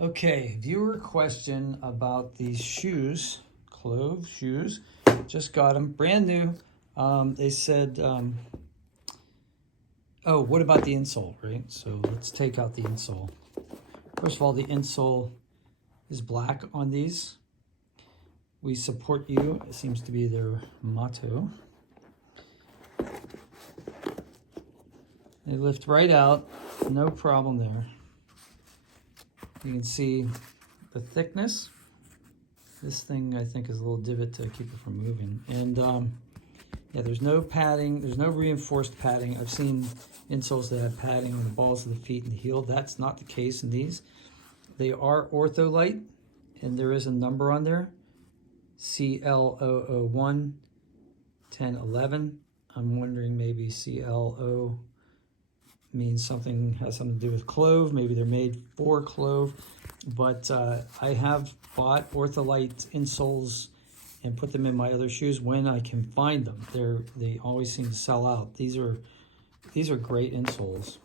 Okay, viewer question about these shoes, Clove shoes. Just got them, brand new. They said, oh, what about the insole, right? So let's take out the insole. First of all, the insole is black on these. We support you, it seems to be their motto. They lift right out, no problem there. You can see the thickness. This thing, I think, is a little divot to keep it from moving. And yeah, there's no padding. There's no reinforced padding. I've seen insoles that have padding on the balls of the feet and the heel. That's not the case in these. They are ortholite, and there is a number on there, CL001 1011. I'm wondering maybe CL0 means something, has something to do with Clove. Maybe they're made for Clove. But I have bought ortholite insoles and put them in my other shoes when I can find them. They always seem to sell out. These are great insoles,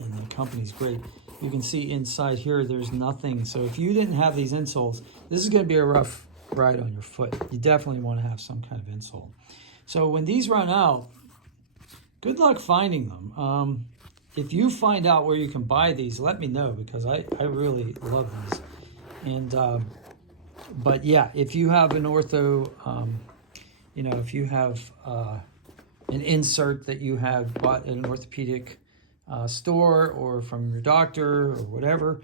and the company's great. You can see inside here there's nothing. So if you didn't have these insoles, this is going to be a rough ride on your foot. You definitely want to have some kind of insole. So when these run out, good luck finding them. If you find out where you can buy these, let me know, because I really love these. And but yeah, if you have an ortho, you know, if you have an insert that you have bought at an orthopedic store or from your doctor or whatever,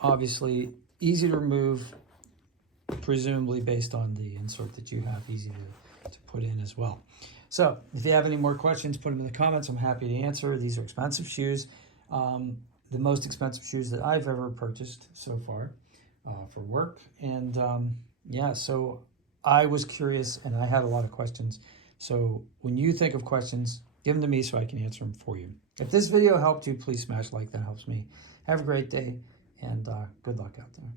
obviously easy to remove, presumably based on the insert that you have, easy to put in as well. So if you have any more questions, put them in the comments. I'm happy to answer. These are expensive shoes. The most expensive shoes that I've ever purchased so far for work. And yeah, so I was curious and I had a lot of questions. So when you think of questions, give them to me so I can answer them for you. If this video helped you, please smash like. That helps me. Have a great day, and good luck out there.